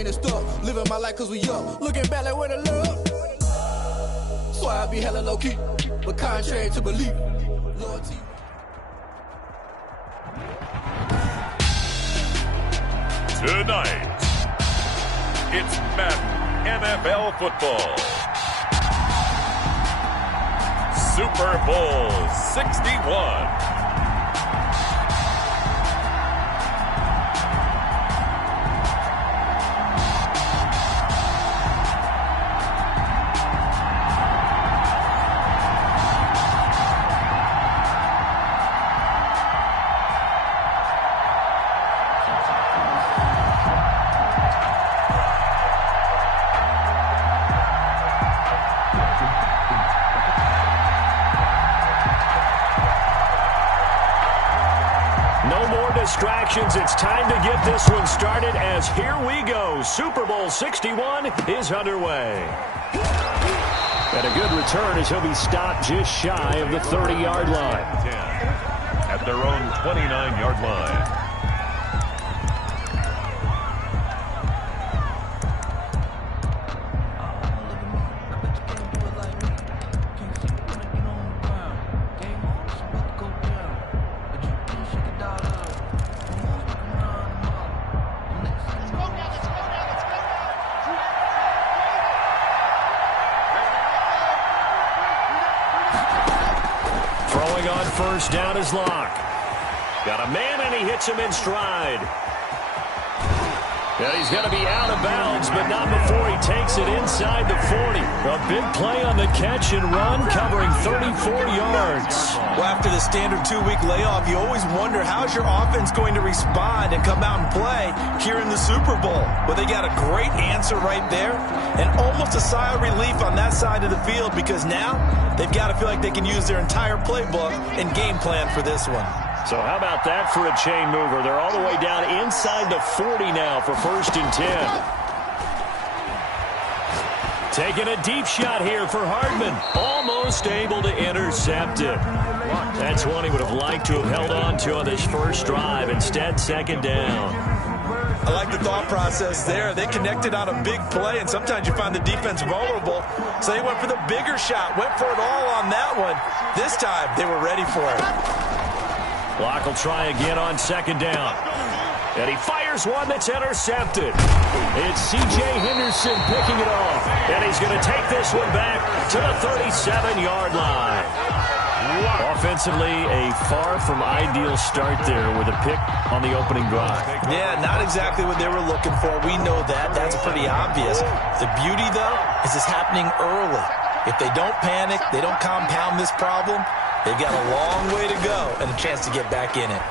mean it's stuck. Living my life cause we up. Looking back like where the love. So I be hella low key, but contrary to belief. Loyalty. Tonight, it's Madden NFL football. Super Bowl 61. Distractions. It's time to get this one started as here we go. Super Bowl 61 is underway. And a good return as he'll be stopped just shy of the 30-yard line. At their own 29-yard line. First down is Locke. Got a man, and he hits him in stride. And he's going to be out of bounds, but not before he takes it inside the 40. A big play on the catch and run, covering 34 yards. Well, after the standard 2-week layoff, you always wonder how's your offense going to respond and come out and play here in the Super Bowl. Well, they got a great answer right there, and almost a sigh of relief on that side of the field because now they've got to feel like they can use their entire playbook and game plan for this one. So how about that for a chain mover? They're all the way down inside the 40 now for 1st and 10. Taking a deep shot here for Hardman. Almost able to intercept it. That's one he would have liked to have held on to on this first drive. Instead, 2nd down. I like the thought process there. They connected on a big play, and sometimes you find the defense vulnerable. So they went for the bigger shot, went for it all on that one. This time, they were ready for it. Locke will try again on 2nd down. And he fires one that's intercepted. It's C.J. Henderson picking it off. And he's going to take this one back to the 37-yard line. Offensively, a far from ideal start there with a pick on the opening drive. Yeah, not exactly what they were looking for. We know that. That's pretty obvious. The beauty, though, is it's happening early. If they don't panic, they don't compound this problem, they've got a long way to go and a chance to get back in it.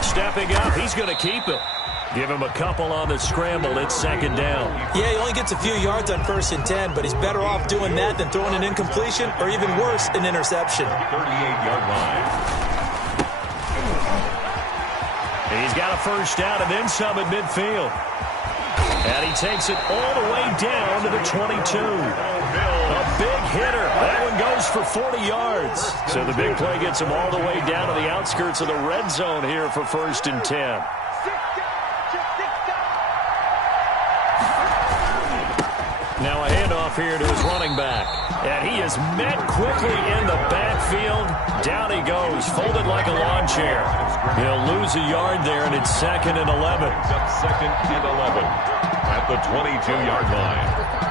Stepping up, he's going to keep it. Give him a couple on the scramble. It's 2nd down. Yeah, he only gets a few yards on 1st and 10, but he's better off doing that than throwing an incompletion or even worse, an interception. 38-yard line. He's got a 1st down and then some at midfield. And he takes it all the way down to the 22. A big hitter. That one goes for 40 yards. So the big play gets him all the way down to the outskirts of the red zone here for 1st and 10. Now a handoff here to his running back. And he is met quickly in the backfield. Down he goes, folded like a lawn chair. He'll lose a yard there, and it's 2nd and 11. 2nd and 11 at the 22-yard line.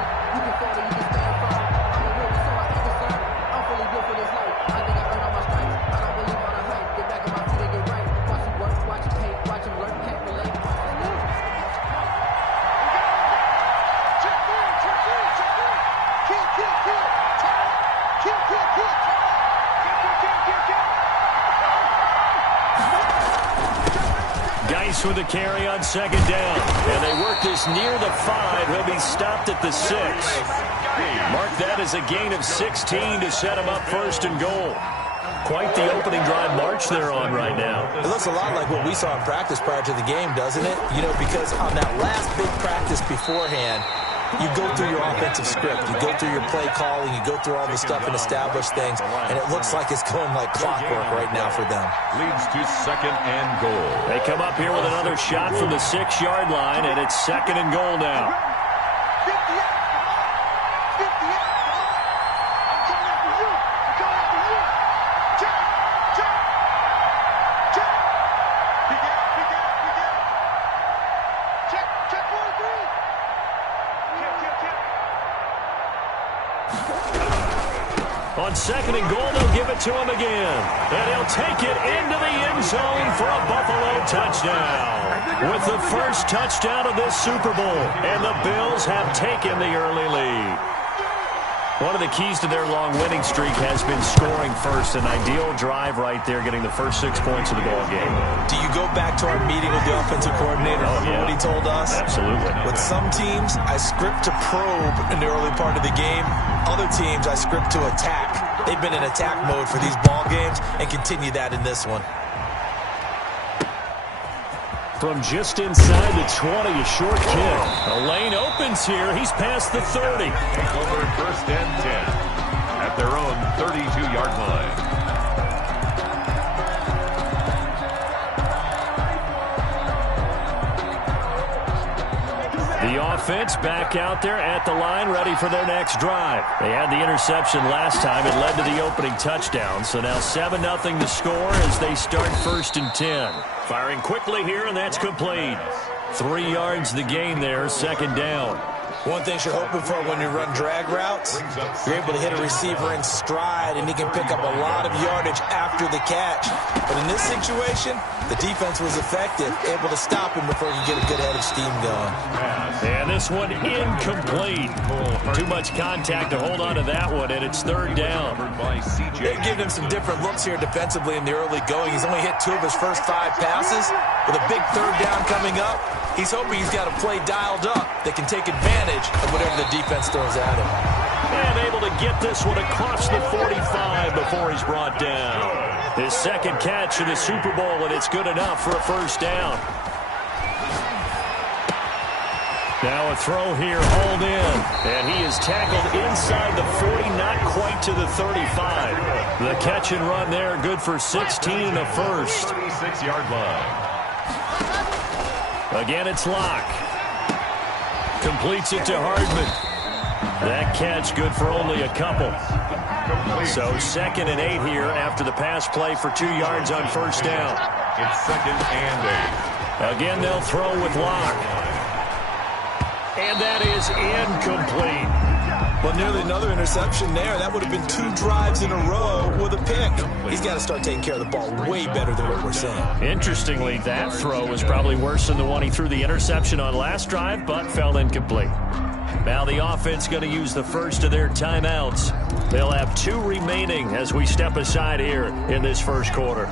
With a carry on 2nd down. And they work this near the 5. He'll be stopped at the 6. Mark that as a gain of 16 to set him up 1st and goal. Quite the opening drive march they're on right now. It looks a lot like what we saw in practice prior to the game, doesn't it? You know, because on that last big practice beforehand, You go through your offensive script. You go through your play calling. You go through all the stuff and establish things. And it looks like it's going like clockwork right now for them. Leads to 2nd and goal. They come up here with another shot from the 6-yard line, and it's 2nd and goal now. On 2nd and goal, they'll give it to him again. And he'll take it into the end zone for a Buffalo touchdown. With the first touchdown of this Super Bowl. And the Bills have taken the early lead. One of the keys to their long winning streak has been scoring first. An ideal drive right there, getting the first 6 points of the ball game. Do you go back to our meeting with the offensive coordinator? Remember what he told us? Absolutely. With some teams, I script to probe in the early part of the game. Other teams, I script to attack. They've been in attack mode for these ball games and continue that in this one. From just inside the 20, a short kick. A lane opens here. He's past the 30. Over 1st and 10 at their own 32-yard line. The offense back out there at the line, ready for their next drive. They had the interception last time. It led to the opening touchdown. So now 7-0 to score as they start 1st and 10. Firing quickly here, and that's complete. 3 yards the gain there, 2nd down. One thing you're hoping for when you run drag routes, you're able to hit a receiver in stride, and he can pick up a lot of yardage after the catch. But in this situation, the defense was effective, able to stop him before he could get a good head of steam going. And this one incomplete. Too much contact to hold on to that one, and it's 3rd down. They've given him some different looks here defensively in the early going. He's only hit 2 of his first 5 passes. With a big 3rd down coming up, he's hoping he's got a play dialed up that can take advantage of whatever the defense throws at him. And able to get this one across the 45 before he's brought down. His 2nd catch in the Super Bowl, and it's good enough for a 1st down. Now a throw here, hauled in. And he is tackled inside the 40, not quite to the 35. The catch and run there, good for 16 and a 1st. 36-yard line. Again, it's Locke. Completes it to Hardman. That catch good for only a couple. So 2nd and 8 here after the pass play for 2 yards on 1st down. It's 2nd and 8. Again, they'll throw with Locke. And that is incomplete. Well, nearly another interception there. That would have been 2 drives in a row with a pick. He's got to start taking care of the ball way better than what we're seeing. Interestingly, that throw was probably worse than the one he threw the interception on last drive, but fell incomplete. Now the offense going to use the first of their timeouts. They'll have 2 remaining as we step aside here in this first quarter.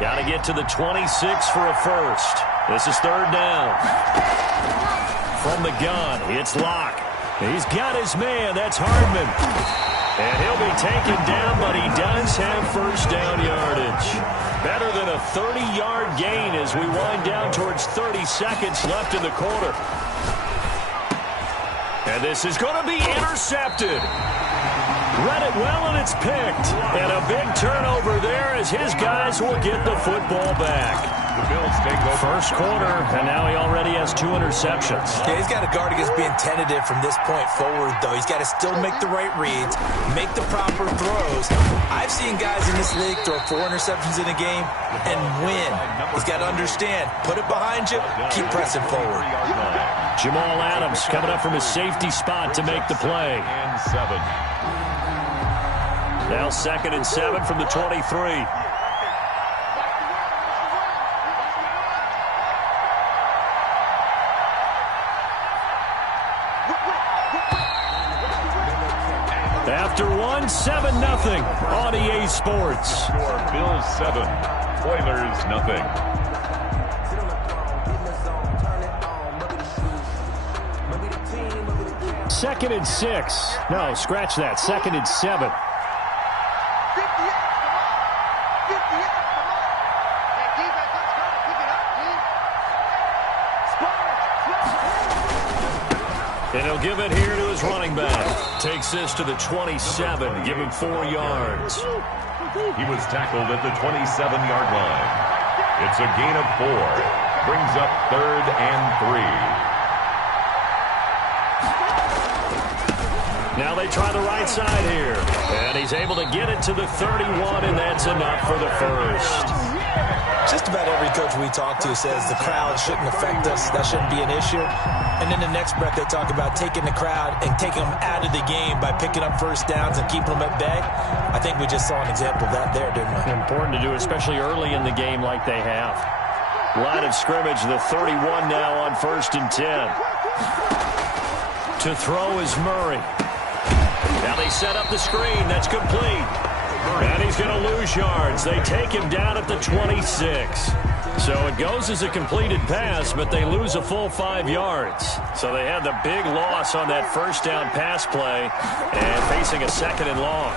Got to get to the 26 for a 1st. This is 3rd down. From the gun, it's Locke. He's got his man. That's Hardman. And he'll be taken down, but he does have 1st down yardage. Better than a 30-yard gain as we wind down towards 30 seconds left in the quarter. And this is going to be intercepted. Read it well, and it's picked. And a big turnover there as his guys will get the football back. The Bills take over. First quarter, and now he already has 2 interceptions. Yeah, he's got to guard against being tentative from this point forward, though. He's got to still make the right reads, make the proper throws. I've seen guys in this league throw 4 interceptions in a game and win. He's got to understand, put it behind you, keep pressing forward. Jamal Adams coming up from his safety spot to make the play. And 7. Now 2nd and 7 from the 23. After 1, 7-0 on EA Sports. Score Bills 7, Oilers nothing. Second and 6. No, scratch that. 2nd and 7. And he'll give it here to his running back. Takes this to the 27, give him 4 yards. He was tackled at the 27-yard line. It's a gain of 4. Brings up 3rd and 3. Now they try the right side here. And he's able to get it to the 31, and that's enough for the first. Just about every coach we talk to says the crowd shouldn't affect us. That shouldn't be an issue. And then the next breath they talk about taking the crowd and taking them out of the game by picking up first downs and keeping them at bay. I think we just saw an example of that there, didn't we? Important to do, especially early in the game like they have. Line of scrimmage, the 31 now on 1st and 10. To throw is Murray. Now they set up the screen. That's complete. And he's going to lose yards. They take him down at the 26. So it goes as a completed pass, but they lose a full 5 yards. So they had the big loss on that first down pass play and facing a 2nd and long.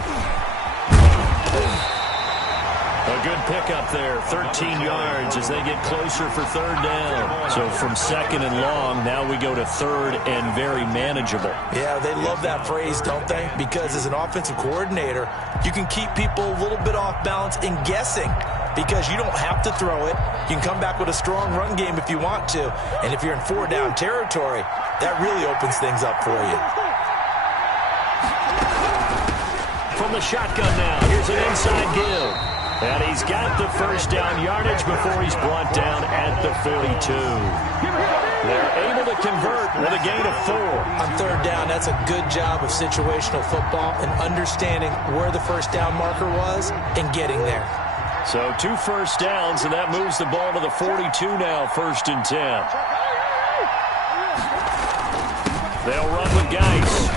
A good pickup there, 13 yards as they get closer for 3rd down. So from 2nd and long, now we go to 3rd and very manageable. Yeah, they love that phrase, don't they? Because as an offensive coordinator, you can keep people a little bit off balance and guessing because you don't have to throw it. You can come back with a strong run game if you want to. And if you're in 4-down territory, that really opens things up for you. From the shotgun now, here's an inside give. And he's got the first down yardage before he's brought down at the 42. They're able to convert with a gain of 4. On 3rd down, that's a good job of situational football and understanding where the first down marker was and getting there. So 2 first downs, and that moves the ball to the 42 now, 1st and 10. They'll run with Geis.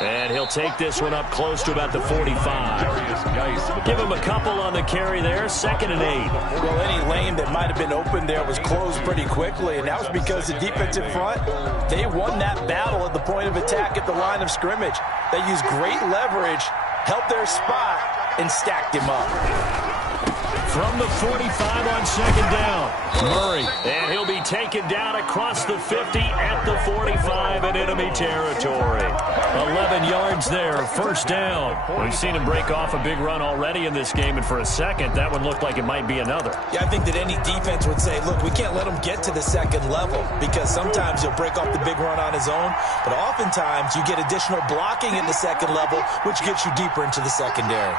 And he'll take this one up close to about the 45. Give him a couple on the carry there, 2nd and 8. Well, any lane that might have been open there was closed pretty quickly, and that was because the defensive front, they won that battle at the point of attack at the line of scrimmage. They used great leverage, held their spot, and stacked him up. From the 45 on 2nd down, Murray. And he'll be taken down across the 50 at the 45 in enemy territory. 11 yards there, 1st down. We've seen him break off a big run already in this game, and for a second, that one looked like it might be another. Yeah, I think that any defense would say, look, we can't let him get to the 2nd level because sometimes he'll break off the big run on his own, but oftentimes you get additional blocking in the 2nd level, which gets you deeper into the secondary.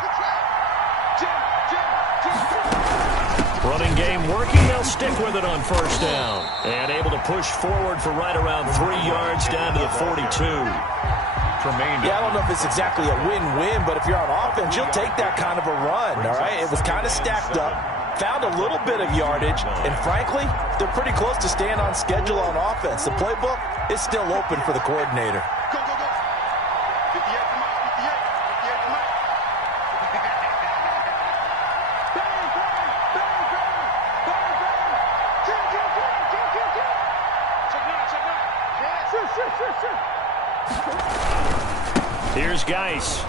Running game working. They'll stick with it on 1st down. And able to push forward for right around 3 yards down to the 42. Yeah, I don't know if it's exactly a win-win, but if you're on offense, you'll take that kind of a run, all right? It was kind of stacked up, found a little bit of yardage, and frankly, they're pretty close to staying on schedule on offense. The playbook is still open for the coordinator. Here's Geis.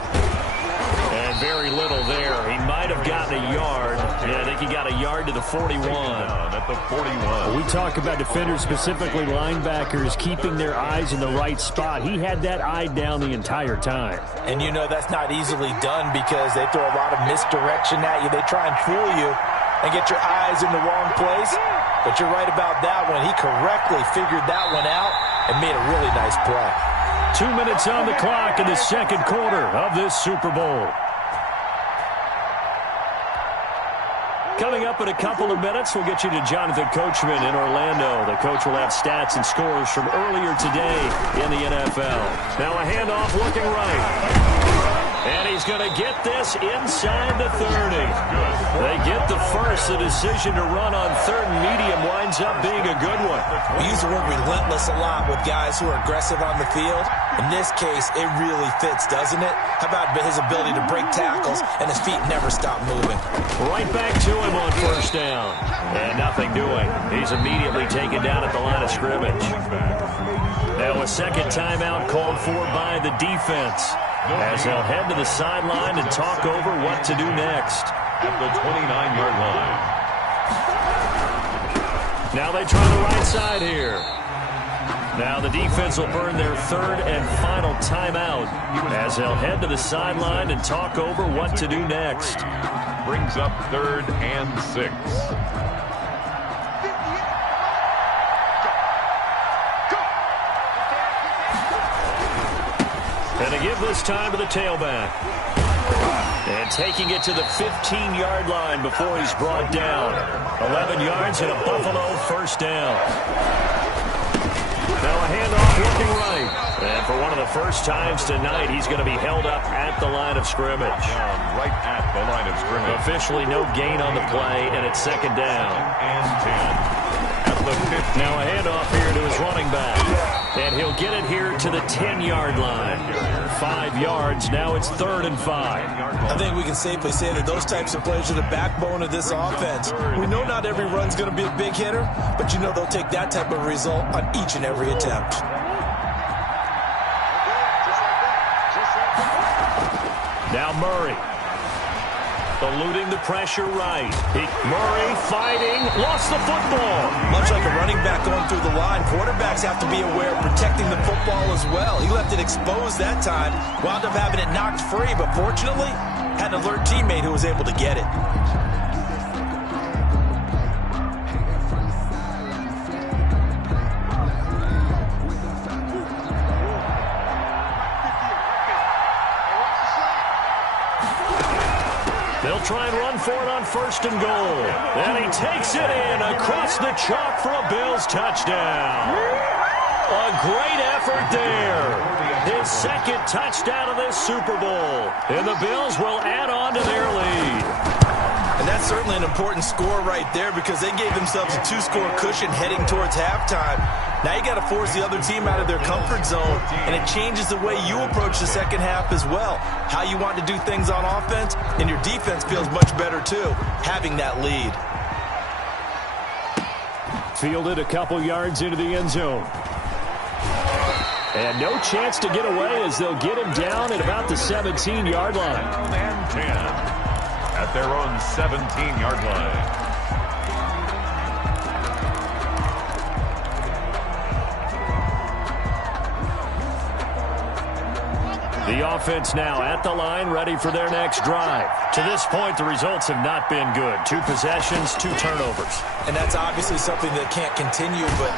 And very little there. He might have gotten a yard. Yeah, I think he got a yard to the 41. At the 41. We talk about defenders, specifically linebackers, keeping their eyes in the right spot. He had that eye down the entire time. And you know that's not easily done because they throw a lot of misdirection at you. They try and fool you and get your eyes in the wrong place. But you're right about that one. He correctly figured that one out and made a really nice play. 2 minutes on the clock in the 2nd quarter of this Super Bowl. Coming up in a couple of minutes, we'll get you to Jonathan Coachman in Orlando. The coach will have stats and scores from earlier today in the NFL. Now a handoff looking right. And he's going to get this inside the 30. They get the first. The decision to run on 3rd and medium winds up being a good one. We use the word relentless a lot with guys who are aggressive on the field. In this case, it really fits, doesn't it? How about his ability to break tackles and his feet never stop moving? Right back to him on 1st down. And nothing doing. He's immediately taken down at the line of scrimmage. Now a 2nd timeout called for by the defense, as they'll head to the sideline and talk over what to do next. At the 29-yard line. Now they try the right side here. Now the defense will burn their third and final timeout as they'll head to the sideline and talk over what to do next. Brings up 3rd and 6. And a give this time to the tailback. And taking it to the 15-yard line before he's brought down. 11 yards and a Buffalo first down. Now a handoff looking right. And for one of the first times tonight, he's going to be held up at the line of scrimmage. Right at the line of scrimmage. Officially no gain on the play, and it's second down. And 10. At the 15. Now a handoff here to his running back. And he'll get it here to the 10-yard line. 5 yards. Now it's 3rd and 5. I think we can safely say that those types of plays are the backbone of this offense. We know not every run's going to be a big hitter, but you know they'll take that type of result on each and every attempt. Now Murray. Eluding the pressure right. Murray fighting. Lost the football. Much like a running back going through the line, quarterbacks have to be aware of protecting the football as well. He left it exposed that time. Wound up having it knocked free, but fortunately, had an alert teammate who was able to get it. They'll try and run for it on 1st and goal. And he takes it in across the chalk for a Bills touchdown. A great effort there. His 2nd touchdown of this Super Bowl. And the Bills will add on to their lead. And that's certainly an important score right there because they gave themselves a 2-score cushion heading towards halftime. Now you got to force the other team out of their comfort zone, and it changes the way you approach the second half as well. How you want to do things on offense, and your defense feels much better too, having that lead. Fielded a couple yards into the end zone. And no chance to get away as they'll get him down at about the 17-yard line. And 10 at their own 17-yard line. The offense now at the line, ready for their next drive. To this point, the results have not been good. 2 possessions, 2 turnovers. And that's obviously something that can't continue, but...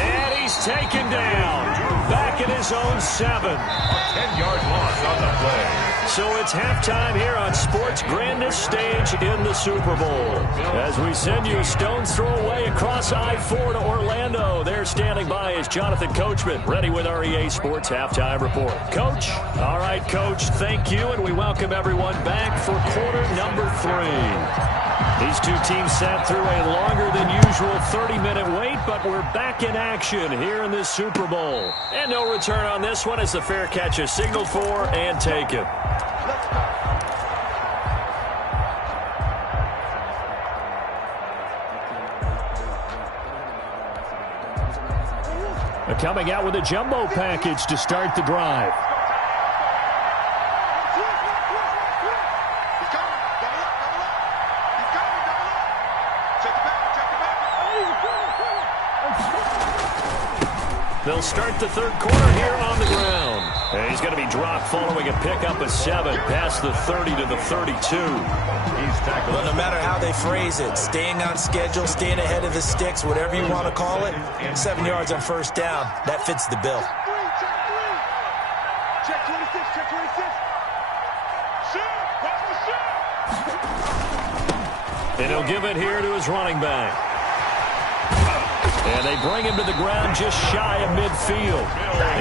And he's taken down. Back at his own 7. A 10-yard loss on the play. So it's halftime here on sports' grandest stage in the Super Bowl. As we send you a stone's throw away across I-4 to Orlando. There standing by is Jonathan Coachman, ready with our EA Sports Halftime Report. Coach? All right, Coach, thank you, and we welcome everyone back for quarter number 3. These two teams sat through a longer than usual 30-minute wait, but we're back in action here in this Super Bowl. And no return on this one as the fair catch is signaled for and taken. Coming out with a jumbo package to start the drive. They'll start the third quarter here on the ground. And he's going to be dropped following a pickup of 7 past the 30 to the 32. He's tackled. Well, no matter how they phrase it, staying on schedule, staying ahead of the sticks, whatever you want to call it, 7 yards on first down, that fits the bill. Check 26, check 26. Shoot, watch the shot. And he'll give it here to his running back. And they bring him to the ground just shy of midfield.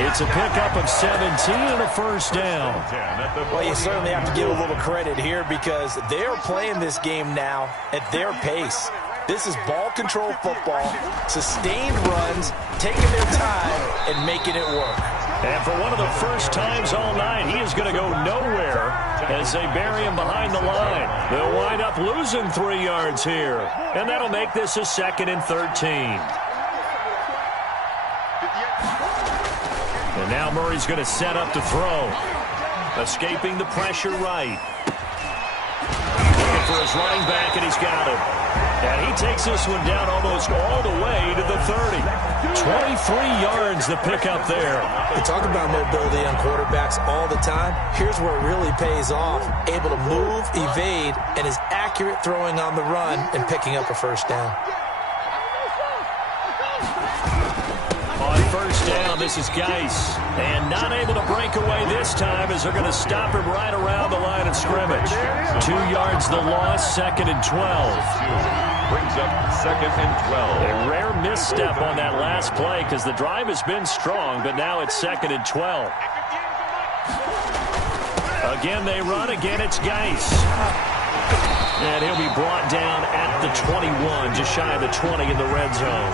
It's a pickup of 17 and a first down. Well, you certainly have to give a little credit here because they're playing this game now at their pace. This is ball control football, sustained runs, taking their time, and making it work. And for one of the first times all night, he is going to go nowhere as they bury him behind the line. They'll wind up losing 3 yards here. And that'll make this a 2nd and 13. And now Murray's going to set up to throw. Escaping the pressure right. for his running back, and he's got him. And he takes this one down almost all the way to the 30. 23 yards the pick up there. We talk about mobility on quarterbacks all the time. Here's where it really pays off. Able to move, evade, and is accurate throwing on the run and picking up a first down. On first down, this is Geis. And not able to break away this time as they're going to stop him right around the line of scrimmage. 2 yards the loss, 2nd and 12. Brings up 2nd and 12. A rare misstep on that last play because the drive has been strong, but now it's 2nd and 12. Again, they run. Again, it's Geis. And he'll be brought down at the 21, just shy of the 20 in the red zone.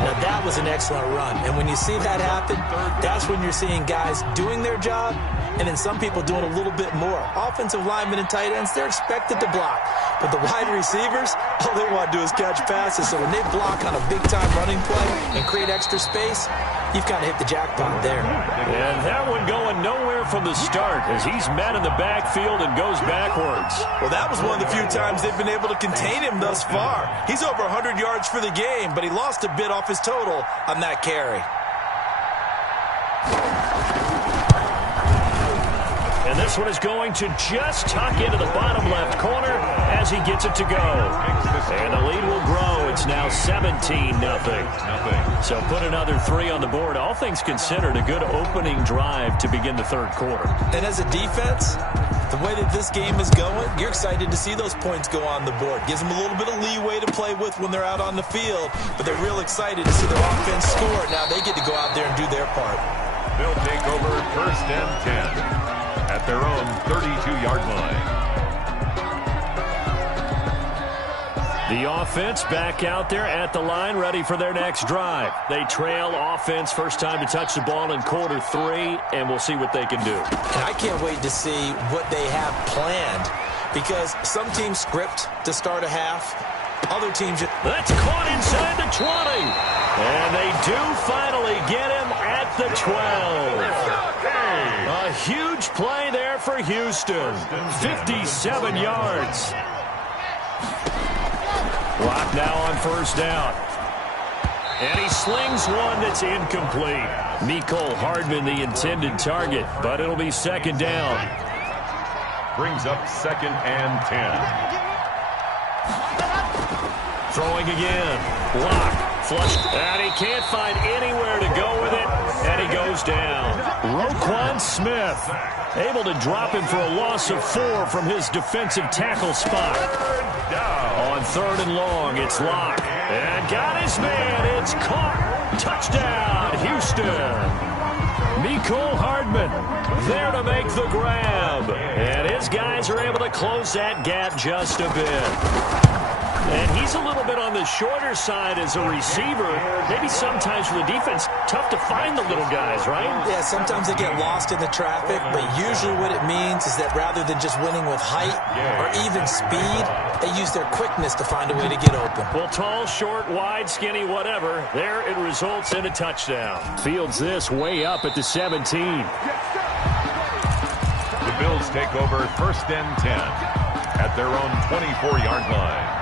Now, that was an excellent run. And when you see that happen, that's when you're seeing guys doing their job and then some people doing a little bit more. Offensive linemen and tight ends, they're expected to block. But the wide receivers, all they want to do is catch passes. So when they block on a big-time running play and create extra space, you've kind of hit the jackpot there. And that one going nowhere from the start as he's met in the backfield and goes backwards. Well, that was one of the few times they've been able to contain him thus far. He's over 100 yards for the game, but he lost a bit off his total on that carry. And this one is going to just tuck into the bottom left corner as he gets it to go. And the lead will grow. It's now 17-0. So put another 3 on the board. All things considered, a good opening drive to begin the third quarter. And as a defense, the way that this game is going, you're excited to see those points go on the board. Gives them a little bit of leeway to play with when they're out on the field, but they're real excited to see their offense score. Now they get to go out there and do their part. They'll take over 1st and 10 at their own 32-yard line. The offense back out there at the line, ready for their next drive. They trail offense, first time to touch the ball in quarter 3, and we'll see what they can do. And I can't wait to see what they have planned, because some teams script to start a half. Other teams... That's caught inside the 20. And they do finally get him at the 12. A huge play there for Houston. 57 yards. Clock now on first down. And he slings one that's incomplete. Mecole Hardman, the intended target, but it'll be 2nd down. Brings up 2nd and 10. Throwing again. Block. Flush. And he can't find anywhere to go with it. And he goes down. Roquan Smith able to drop him for a loss of 4 from his defensive tackle spot. On 3rd and long, it's Locke. And got his man. It's caught. Touchdown, Houston. Mecole Hardman there to make the grab. And his guys are able to close that gap just a bit. And he's a little bit on the shorter side as a receiver. Maybe sometimes for the defense, tough to find the little guys, right? Yeah, sometimes they get lost in the traffic, but usually what it means is that rather than just winning with height or even speed, they use their quickness to find a way to get open. Well, tall, short, wide, skinny, whatever, there it results in a touchdown. Fields this way up at the 17. The Bills take over 1st and 10 at their own 24-yard line.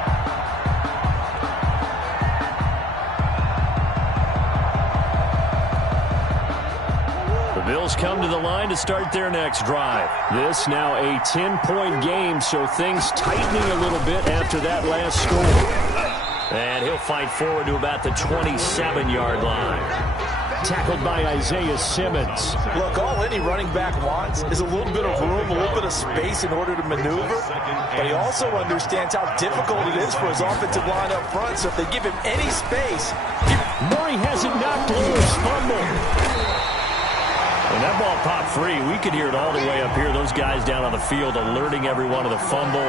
Bills come to the line to start their next drive. This now a 10-point game, so things tightening a little bit after that last score. And he'll fight forward to about the 27-yard line. Tackled by Isaiah Simmons. Look, all any running back wants is a little bit of room, a little bit of space in order to maneuver. But he also understands how difficult it is for his offensive line up front. So if they give him any space... Murray has it knocked loose. Fumble. And that ball popped free. We could hear it all the way up here. Those guys down on the field alerting everyone of the fumble.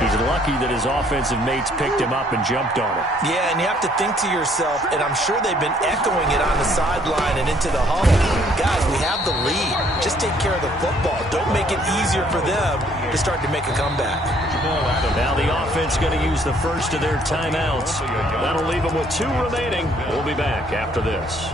He's lucky that his offensive mates picked him up and jumped on it. Yeah, and you have to think to yourself, and I'm sure they've been echoing it on the sideline and into the huddle. Guys, we have the lead. Just take care of the football. Don't make it easier for them to start to make a comeback. Now the offense going to use the first of their timeouts. That'll leave them with 2 remaining. We'll be back after this.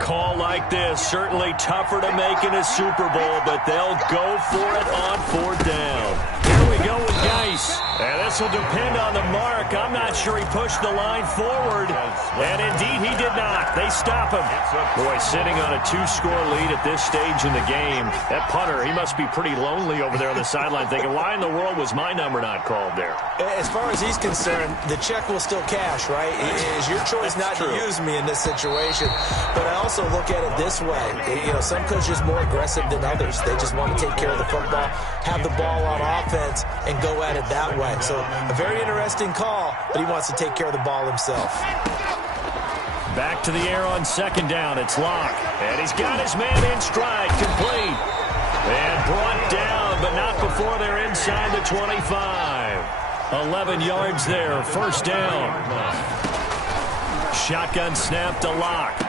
call like this, certainly tougher to make in a Super Bowl, but they'll go for it on 4th down. Here we go with Geis. And this will depend on the mark. I'm not sure he pushed the line forward. And indeed, he did not. They stop him. Boy, sitting on a 2-score lead at this stage in the game. That punter, he must be pretty lonely over there on the sideline thinking, why in the world was my number not called there? As far as he's concerned, the check will still cash, right? It is your choice not to use me in this situation. But I also look at it this way. You know, some coaches are more aggressive than others. They just want to take care of the football, have the ball on offense, and go at it that way. So a very interesting call, but he wants to take care of the ball himself. Back to the air on 2nd down. It's Locke. And he's got his man in stride, complete. And brought down, but not before they're inside the 25. 11 yards there, 1st down. Shotgun snap to Locke.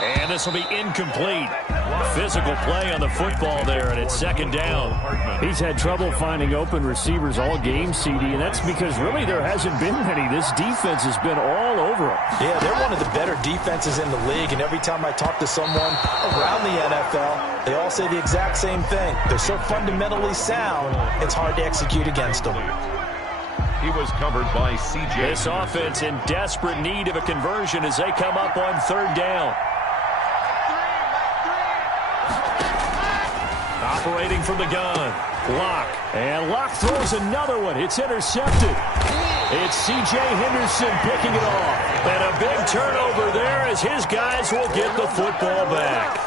And this will be incomplete. Physical play on the football there, and it's 2nd down. He's had trouble finding open receivers all game, CD, and that's because really there hasn't been many. This defense has been all over him. Yeah, they're one of the better defenses in the league, and every time I talk to someone around the NFL, they all say the exact same thing. They're so fundamentally sound, it's hard to execute against them. He was covered by C.J. This offense in desperate need of a conversion as they come up on 3rd down. Operating from the gun, Locke. And Locke throws another one. It's intercepted. It's C.J. Henderson picking it off. And a big turnover there as his guys will get the football back.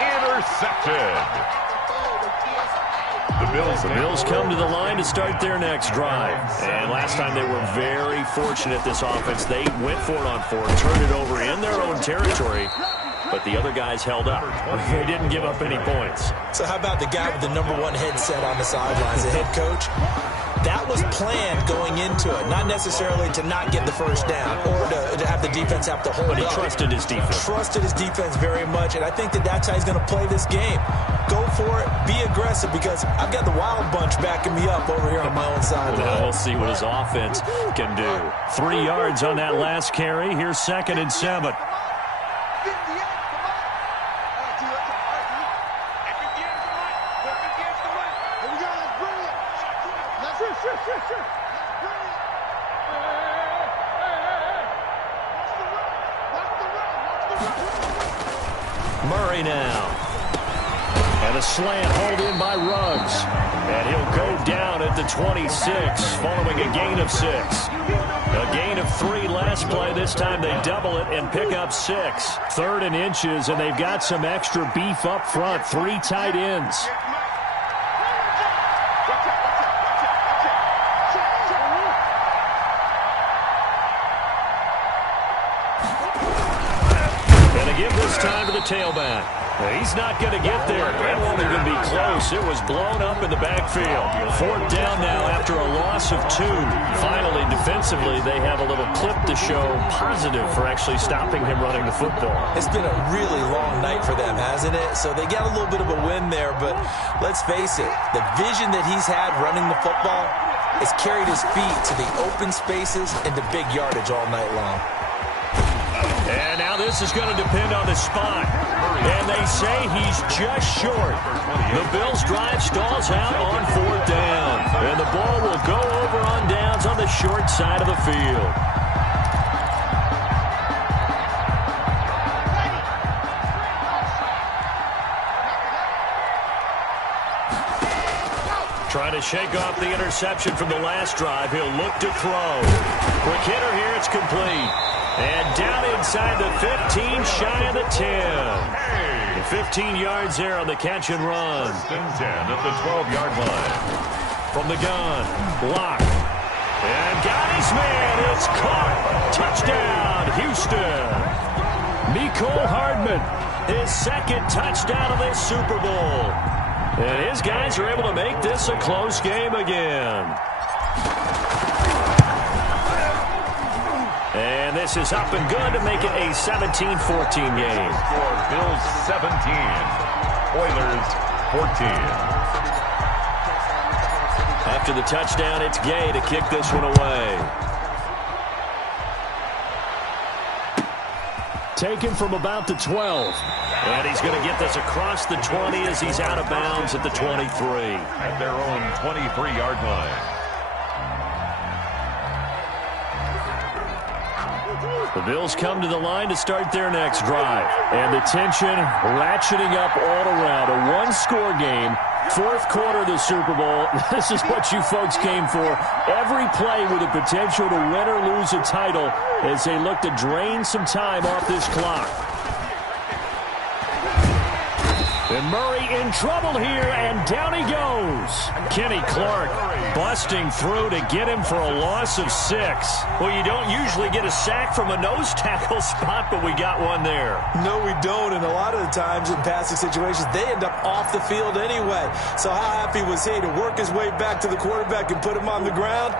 Intercepted. The Bills come to the line to start their next drive. And last time they were very fortunate, this offense. They went for it on 4th, turned it over in their own territory. But the other guys held up. They didn't give up any points. So how about the guy with the #1 headset on the sidelines, the head coach? That was planned going into it, not necessarily to not get the 1st down or to have the defense have to hold up. But he trusted his defense. Trusted his defense very much, and I think that's how he's going to play this game. Go for it, be aggressive, because I've got the wild bunch backing me up over here on my own sideline. Well, we'll see what his offense can do. 3 yards on that last carry. Here's 2nd and 7. Murray now. And a slant hauled in by Ruggs. And he'll go down at the 26 following a gain of 6. A gain of 3 last play. This time they double it and pick up 6. 3rd and inches, and they've got some extra beef up front. 3 tight ends. Time to the tailback. He's not going to get there. That won't even be close. It was blown up in the backfield. 4th down now after a loss of 2. Finally, defensively, they have a little clip to show positive for actually stopping him running the football. It's been a really long night for them, hasn't it? So they got a little bit of a win there, but let's face it, the vision that he's had running the football has carried his feet to the open spaces and the big yardage all night long. And now this is going to depend on the spot. And they say he's just short. The Bills' drive stalls out on 4th down. And the ball will go over on downs on the short side of the field. Trying to shake off the interception from the last drive. He'll look to throw. Quick hitter here. It's complete. And down inside the 15, shy of the 10. 15 yards there on the catch and run. 10 at the 12-yard line. From the gun, Locke. And got his man. It's caught. Touchdown, Houston. Mecole Hardman, his 2nd touchdown of this Super Bowl. And his guys are able to make this a close game again. And this is up and good to make it a 17-14 game. For Bills 17, Oilers 14. After the touchdown, it's Gay to kick this one away. Taken from about the 12. And he's going to get this across the 20 as he's out of bounds at the 23. At their own 23-yard line. The Bills come to the line to start their next drive. And the tension ratcheting up all around. A one-score game. Fourth quarter of the Super Bowl. This is what you folks came for. Every play with the potential to win or lose a title as they look to drain some time off this clock. And Murray in trouble here, and down he goes. Kenny Clark busting through to get him for a loss of 6. Well, you don't usually get a sack from a nose tackle spot, but we got one there. No, we don't, and a lot of the times in passing situations, they end up off the field anyway. So how happy was he to work his way back to the quarterback and put him on the ground?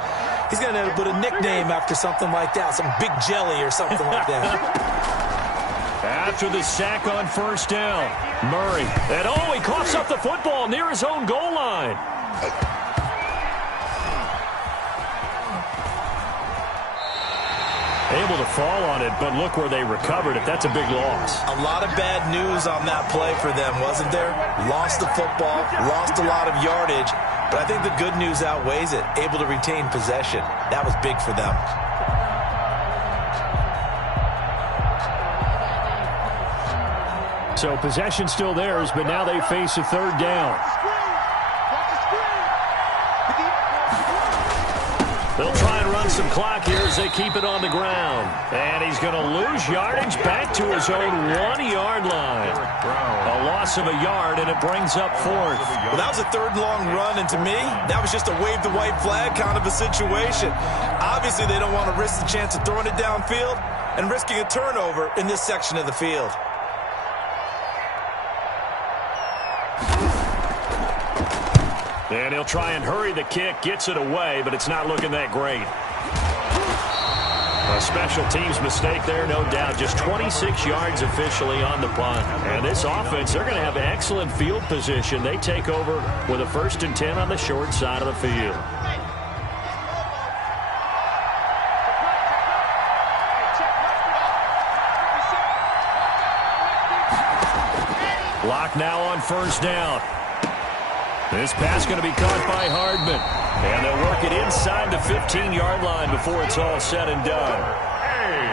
He's going to end up with a nickname after something like that, some Big Jelly or something like that. After the sack on first down, Murray. And he coughs up the football near his own goal line. Able to fall on it, but look where they recovered it. That's a big loss. A lot of bad news on that play for them, wasn't there? Lost the football, lost a lot of yardage, but I think the good news outweighs it. Able to retain possession. That was big for them. So possession still theirs, but now they face a third down. They'll try and run some clock here as they keep it on the ground. And he's going to lose yardage back to his own 1-yard line. A loss of a yard, and it brings up fourth. Well, that was a third and long run, and to me, that was just a wave the white flag kind of a situation. Obviously, they don't want to risk the chance of throwing it downfield and risking a turnover in this section of the field. And he'll try and hurry the kick, gets it away, but it's not looking that great. A special teams mistake there, no doubt. Just 26 yards officially on the punt. And this offense, they're going to have excellent field position. They take over with a 1st and 10 on the short side of the field. Lock now on first down. This pass going to be caught by Hardman. And they'll work it inside the 15-yard line before it's all said and done.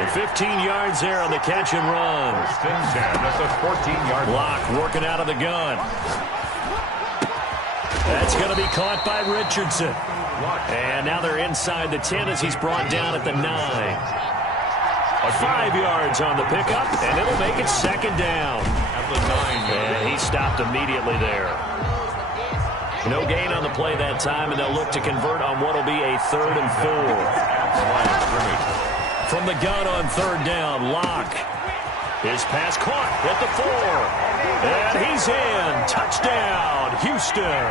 The 15 yards there on the catch and run. 1st and 10. That's a 14-yard line. Lock working out of the gun. That's going to be caught by Richardson. And now they're inside the 10 as he's brought down at the 9. 5 yards on the pickup, and it'll make it 2nd down. At the 9-yard. And he stopped immediately there. No gain on the play that time, and they'll look to convert on what will be a 3rd and 4. From the gun on 3rd down, Locke. His pass caught at the 4. And he's in. Touchdown, Houston.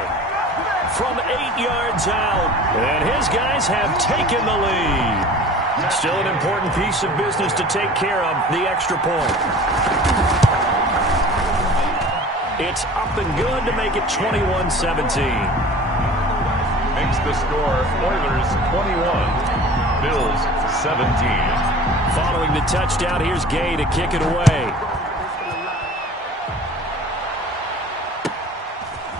From 8 yards out. And his guys have taken the lead. Still an important piece of business to take care of, the extra point. It's up and good to make it 21-17. Makes the score Oilers 21, Bills 17. Following the touchdown, here's Gay to kick it away.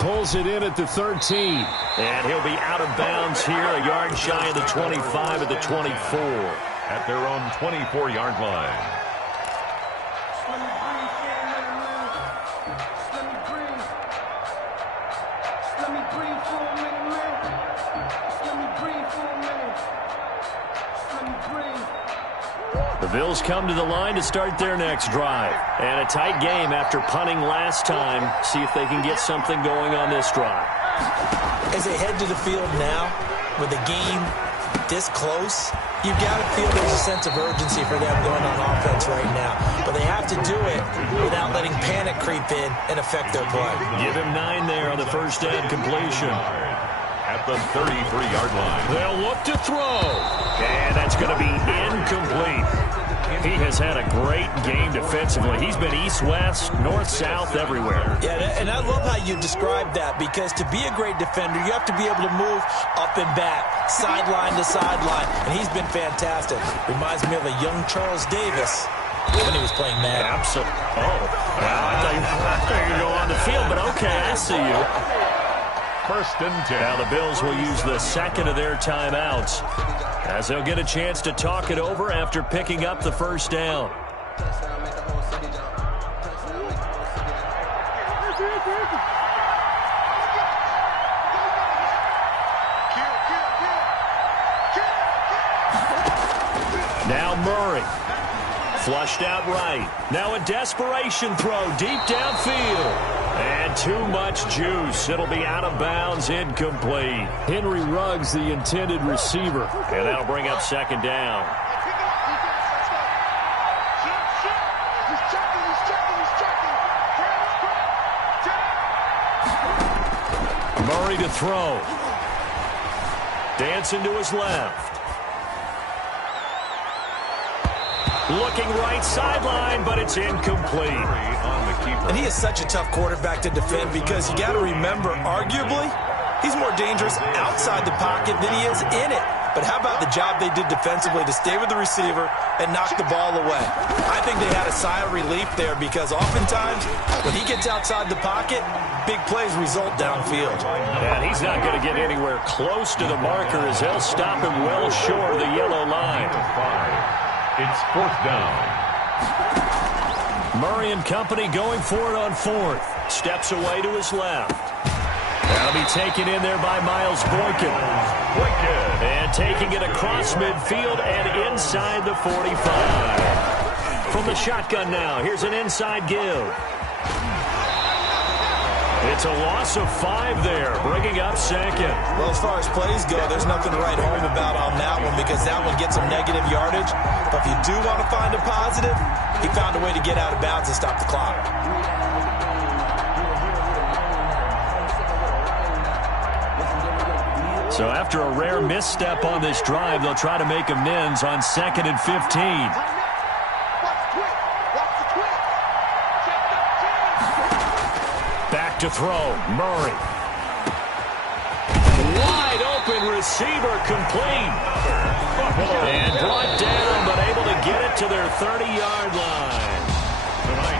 Pulls it in at the 13. And he'll be out of bounds here, a yard shy of the 25 at the 24. At their own 24-yard line. The Bills come to the line to start their next drive. And a tight game after punting last time. See if they can get something going on this drive. As they head to the field now, with the game this close, you've got to feel there's a sense of urgency for them going on offense right now. But they have to do it without letting panic creep in and affect their play. Give him 9 there on the first down completion. At the 33-yard line. They'll look to throw. And that's going to be incomplete. He has had a great game defensively. He's been east-west, north-south, everywhere. Yeah, and I love how you described that, because to be a great defender, you have to be able to move up and back, sideline to sideline, and he's been fantastic. Reminds me of a young Charles Davis when he was playing Madden. Absolutely. Oh, wow. I thought you were going to go on the field, but okay, I see you. 1st and 10. Now the Bills will use the second of their timeouts as they'll get a chance to talk it over after picking up the first down. Now Murray. Flushed out right. Now a desperation throw deep downfield. And too much juice. It'll be out of bounds, incomplete. Henry Ruggs, the intended receiver. And that'll bring up 2nd down. Murray to throw. Dancing to his left. Looking right sideline, but it's incomplete. And he is such a tough quarterback to defend because you got to remember, arguably, he's more dangerous outside the pocket than he is in it. But how about the job they did defensively to stay with the receiver and knock the ball away? I think they had a sigh of relief there because oftentimes when he gets outside the pocket, big plays result downfield. And he's not going to get anywhere close to the marker as they'll stop him well short of the yellow line. It's 4th down. Murray and company going for it on 4th. Steps away to his left. That'll be taken in there by Miles Boykin. And taking it across midfield and inside the 45. From the shotgun now, here's an inside give. It's a loss of 5 there, bringing up 2nd. Well, as far as plays go, there's nothing to write home about on that one because that one gets some negative yardage. But if you do want to find a positive, he found a way to get out of bounds and stop the clock. So after a rare misstep on this drive, they'll try to make amends on 2nd and 15. To throw, Murray. Wide open receiver, complete. And brought down, but able to get it to their 30-yard line. Tonight